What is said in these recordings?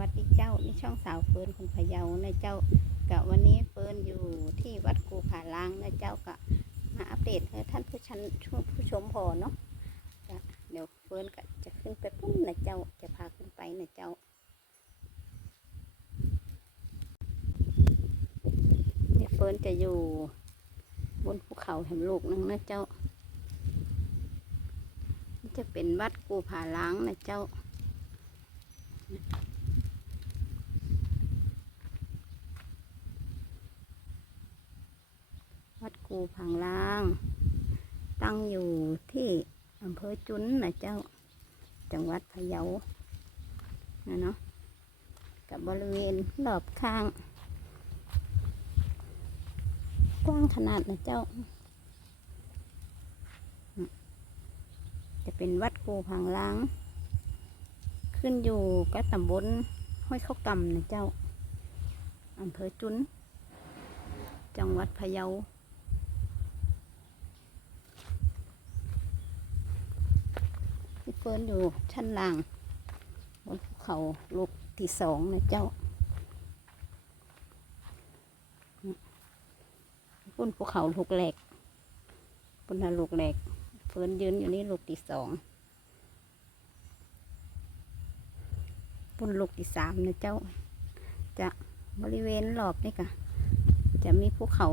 วัสดีเจ้านี่ช่องสาวเฟิร์นคนพะเยานะเจ้ากะวันนี้เฟิร์นอยู่ที่วัดกูผาล้างนะเจ้ากะมาอัปเดตให้ท่านผู้ชันผู้ชมพอเนาะกะเดี๋ยวเฟิร์นก็จะขึ้นไปปุ้นนะเจ้าจะพาขึ้นไปนะเจ้าเนี่ยวเฟิร์นจะอยู่บนภูเขาแห่งลูกนึงนะเจ้าจะเป็นวัดกูผาล้างนะเจ้า วัด กูพังลาง ตั้งอยู่ที่อำเภอจุนนะเจ้า จังหวัดพะเยานะเนาะกับบริเวณรอบข้าง กว้างขนาดนะเจ้า จะเป็นวัดกูพังลาง ขึ้นอยู่กับตำบลห้วยเข้ากำนะเจ้าอำเภอจุน จังหวัดพะเยา พี่เฟิร์นอยู่ชั้นล่างบนภูเขาลูกที่สองนะเจ้าบนภูเขาลูกแหลกบนนั้นลูกแหลกเฟิร์นยืนอยู่นี่ลูกที่สองบนลูกที่สามนะเจ้า จะบริเวณรอบนี่ค่ะจะมีภูเขา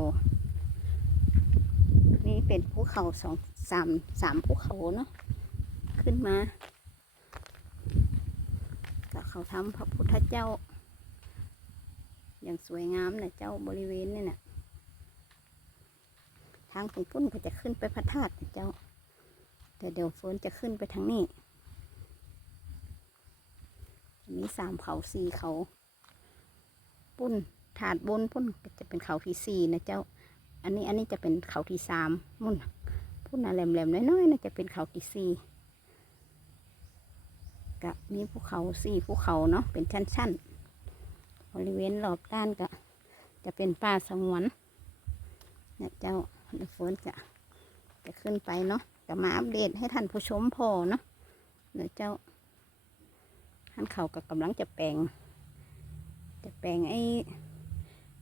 นี่เป็นภูเขาสองสามสามภูเขาเนาะ ขึ้นมาก็เขาทำพระพุทธเจ้า อย่างสวยงามนะเจ้าบริเวณนี่นะทางของปุ้นก็จะขึ้นไปพระธาตุเจ้า แต่เดี๋ยวฝนจะขึ้นไปทางนี้ มีสามเขาสี่เขาปุ้นถาดบนปุ้นก็จะเป็นเขาที่สี่นะเจ้า อันนี้อันนี้จะเป็นเขาที่สามมุ่นปุ้นน่ะแหลมๆน้อยๆน่าจะเป็นเขาที่สี่ กับมีภูเขาสี่ภูเขาเนาะเป็นชั้นๆบริเวณรอบด้านก็ จะเป็นป่าสงวนเนี่ยเจ้าเดี๋ยวฝนจะจะขึ้นไปเนาะจะมาอัปเดตให้ท่านผู้ชมพอเนาะเดี๋ยวเจ้าท่านเขาก็กำลังจะแปลง จะแปลงไอ้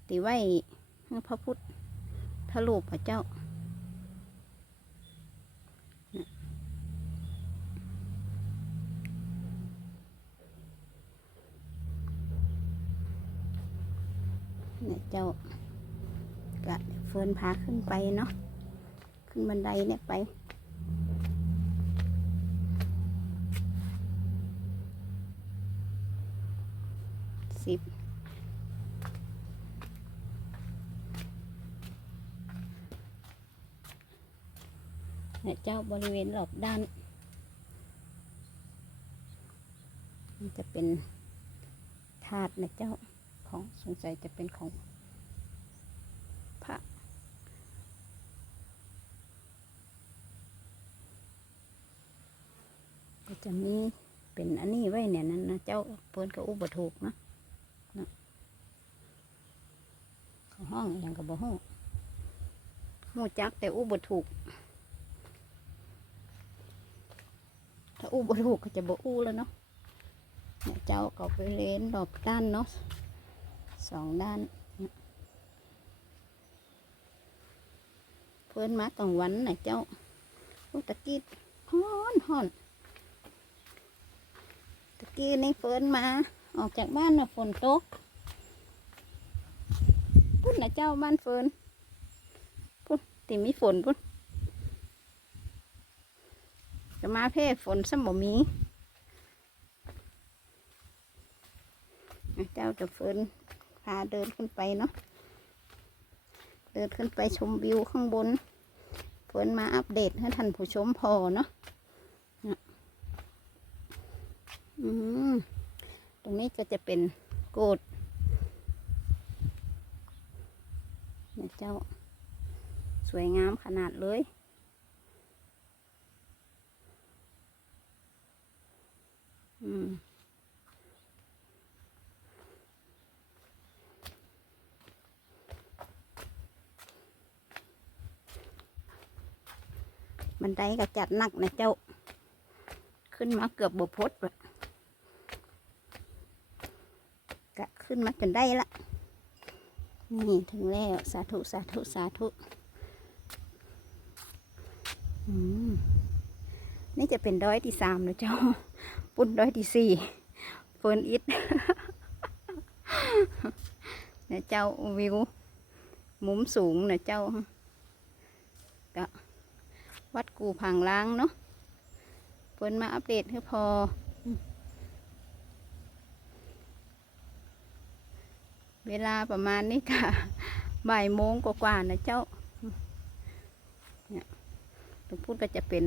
ตีไว้พระพุทธรูปพระเจ้า เจ้ากะเฟินพาขึ้นไปเนาะขึ้นบันไดเนี่ยไป สิบเนี่ยเจ้าบริเวณรอบด้านมันจะเป็นถาดนะเจ้าของสงสัยจะเป็นของพระก็ จะมีเป็นอันนี้ไว้เนี่ยนั่นนะเจ้าเปิ้นก็อุบถูกนะนะเขาห้องอย่างกับบ่ห้องหูจักแต่อุบถูก ถ้าอุบถูกก็จะบ่อู้แล้วเนาะเนี่ยเจ้าก็ไปเลนรอบด้านเนาะสองด้านเพื่อนมากลางวันนะเจ้าอ้ตะกี้ฮ้อนฮ้อน กี้นี่เฟินมา ออกจากบ้านนะฝนตกพุ่นนะเจ้าบ้านเฟินพุ่นติมีฝนพุ่นจะมาเพ่ฝนสมบมีอะเจ้าจะเฟินพาเดินขึ้นไปเนาะเดินขึ้นไปชมวิวข้างบน เฟินมาอัปเดตให้ท่านผู้ชมพอเนาะเนี่ยอืม ตรงนี้ก็จะเป็นโกดเนี่ยเจ้า สวยงามขนาดเลยอืมบันไดก็จัดหนักนะเจ้า ขึ้นมาเกือบบพดเลย กะขึ้นมาจนได้ละนี่ถึงแล้วสาธุสาธุสาธุนี่จะเป็นดอยที่สามนะเจ้า ปุ่นดอยที่สี่เฟิร์นอิทนะเจ้าวิว มุมสูงนะเจ้าก็วัดกูพังล้างเนาะเฟิร์นมาอัปเดตให้พอ เวลาประมาณนี้ค่ะบ่ายโมงกว่าๆนะเจ้าเนี่ยตรงพูดก็จะเป็น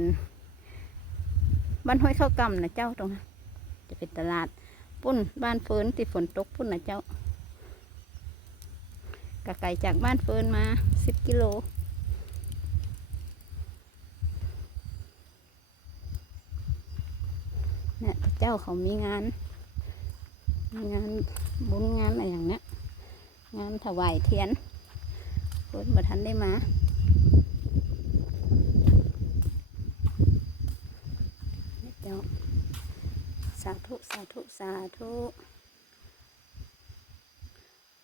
บ้านห้วยข้าวกำนะเจ้าตรงนั้นจะเป็นตลาดปุ้นบ้านเฟิร์นที่ฝนตกปุ้นนะเจ้ากะไก่จากบ้านเฟิร์นมาสิบกิโลเนี่ยเจ้าเขามีงาน มีงานบุญงานอะไรอย่างเนี้ย งานถวายเทียนเพิ่นบ่ทันได้มาเจ้าสาธุสาธุสาธุ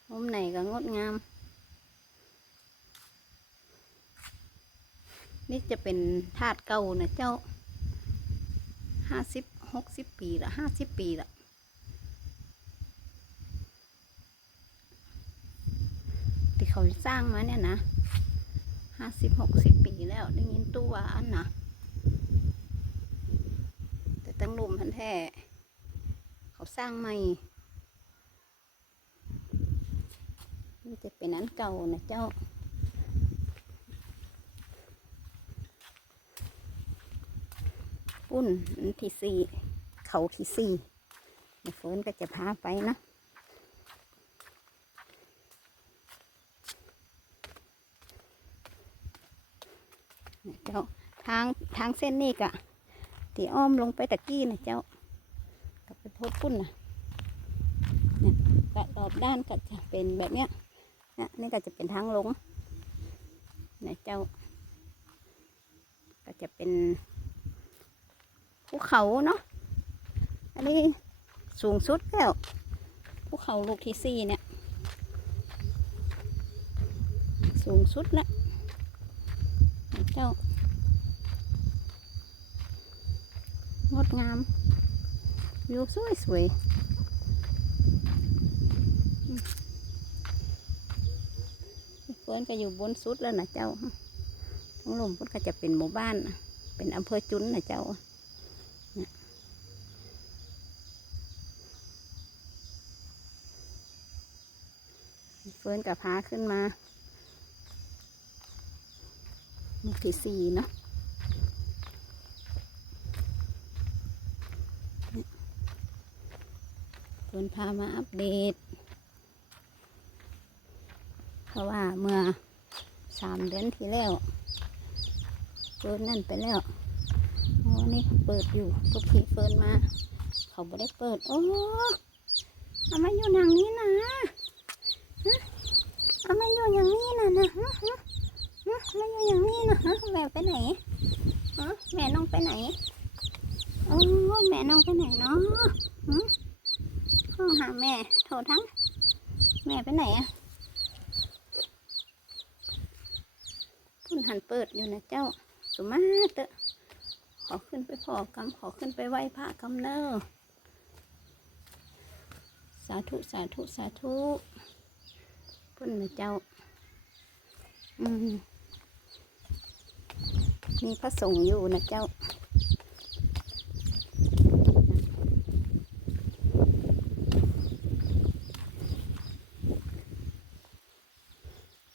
มุมไหนก็งดงาม นี่จะเป็นธาตุเก่านะเจ้าห้าสิบหกสิบปีละห้าสิบปีละ เขาสร้างมาเนี่ยนะห้าสิบหกสิบปีแล้วได้ยินตู้ว่าอันนะแต่ตั้งลุมพันแท้เขาสร้างใหม่นี่จะเป็นอันเก่านะเจ้าปุ้นอันที่สี่เขาที่สี่เฟิร์นก็จะพาไปนะ เจ้าทางทางเส้นนี้กะตีอ้อมลงไปตะกี้นะเจ้ากับไปพบปุ้นนะเนี่ยกะรอบด้านก็จะเป็นแบบเนี้ยนี่ยนี่ก็จะเป็นทางลงเนี่ยเจ้า ก็จะเป็นภูเขาเนาะอันนี้สูงสุดแล้วภูเขาลูกที่สี่เนี่ย สูงสุดแล้ว เจ้างดงามวิวสวยสวยเฟิร์นก็อยู่บนสุดแล้วนะเจ้าทั้งลมเพิ่นก็จะเป็นหมู่บ้าน เป็นอำเภอจุนนะเจ้าเนี่ยเฟิร์นกับพาขึ้นมา มีสี่เนาะเนี่ยเพิ่นพามาอัปเดต เพราะว่าเมื่อสามเดือนที่แล้วเฟิร์นนั่นไปแล้วโอ้นี่เปิดอยู่ทุกทีเฟิร์นมา เขาไม่ได้เปิด โอ้เอามาอยู่อย่างนี้นะฮะเอามาอยู่อย่างนี้นะนะ ฮะฮะฮะไม่อยู่อย่างนี้นะฮะแม่ไปไหนฮะแม่น้องไปไหนโอ้แม่น้องไปไหนเนาะฮะห้องหาแม่โทรทั้ง แม่ไปไหนอะพุ่นหันเปิดอยู่นะเจ้าสุมาเตอะขอขึ้นไปพอกำขอขึ้นไปไหว้พระกำเนอสาธุสาธุสาธุพุ่นนะเจ้า อืม มีพระสงฆ์อยู่นะเจ้า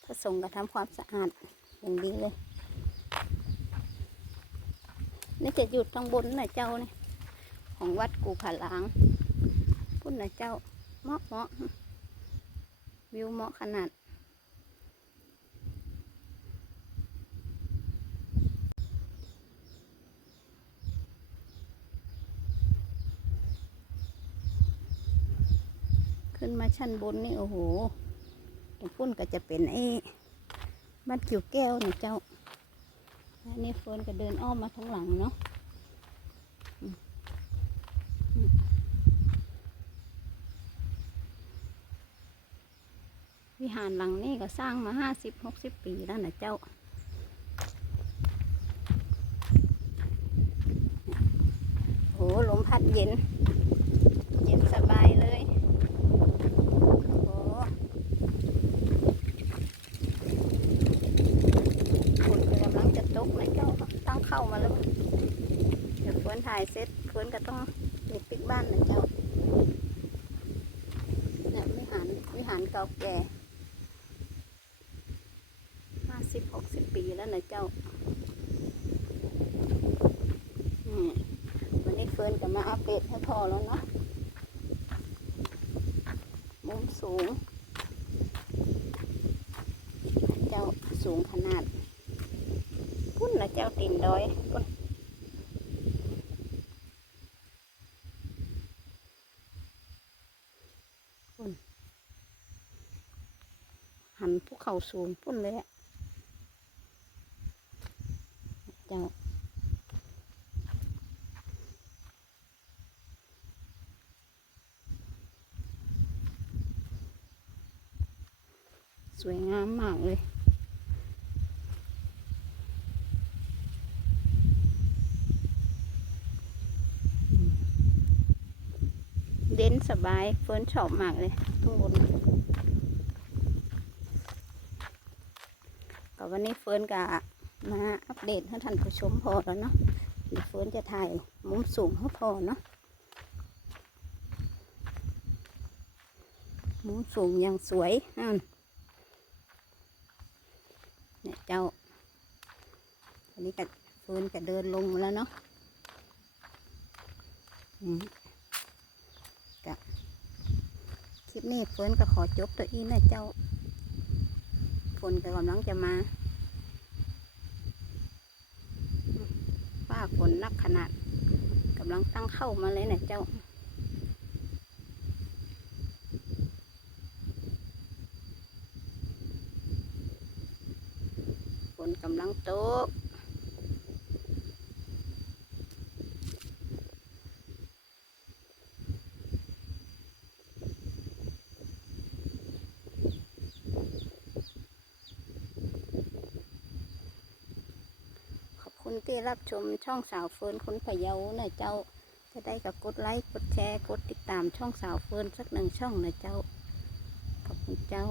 พระสงฆ์ก็ทำความสะอาดอย่างดีเลยนี่จะอยู่ทางบนนะเจ้าเนี่ยของวัดกูผาลางพุ่นนะเจ้าเหมาะเหมาะวิวเหมาะขนาด ขึ้นมาชั้นบนนี่โอ้โหตรงพุ่นก็จะเป็นไอ้บ้านกิ่วแก้วนะเจ้าอันนี้เฟิร์นก็เดินอ้อมมาทั้งหลังเนาะวิหารหลังนี้ก็สร้างมาห้าสิบหกสิบปีแล้วนะเจ้าโหลมพัดเย็น เย็นสบายเลยโอ้ฝนก็กำลังจะตกนะเจ้าตั้งเข้ามาแล้ว เดี๋ยวฝน ถ่ายเสร็จฝนก็ต้องปิดปิดบ้านนะเจ้าเนี่ยวิหารวิหารเก่าแก่ห้าสิบหกสิบปีแล้วนะเจ้าอืมวันนี้เฟิร์นจะมาอัปเดตให้พอแล้วเนาะมุมสูง เจ้าสูงขนาดพุ่นนะเจ้าติ่นดอยพุ่นพุ่นหันภูเขาสูงพุ่นเลยอะจ้าสวยงามมากเลยเด่นสบายเฟิร์นชอบมากเลยข้างบน ก็วันนี้เฟิร์นกะมาอัปเดตให้ท่านผู้ชมพอแล้วเนาะเดี๋ยวเฟิร์นจะถ่ายมุมสูงให้พอเนาะมุมสูงอย่างสวยอ่าเนี่ยเจ้าอันนี้ก็เฟิร์นก็เดินลงแล้วเนาะอืมกะคลิปนี้เฟิร์นก็ขอจบตัวอีนะเจ้า ฝนก็กำลังจะมาฟ้าฝนนักขนาดกำลังตั้งเข้ามาเลยนะเจ้าฝนกำลังตก ขอบคุณที่ รับชมช่องสาวเฟิร์นคนพะเยานะเจ้า จะได้กับกดไลค์กดแชร์กดติดตามช่องสาวเฟิร์นสักหนึ่งช่องนะเจ้าขอบคุณเจ้า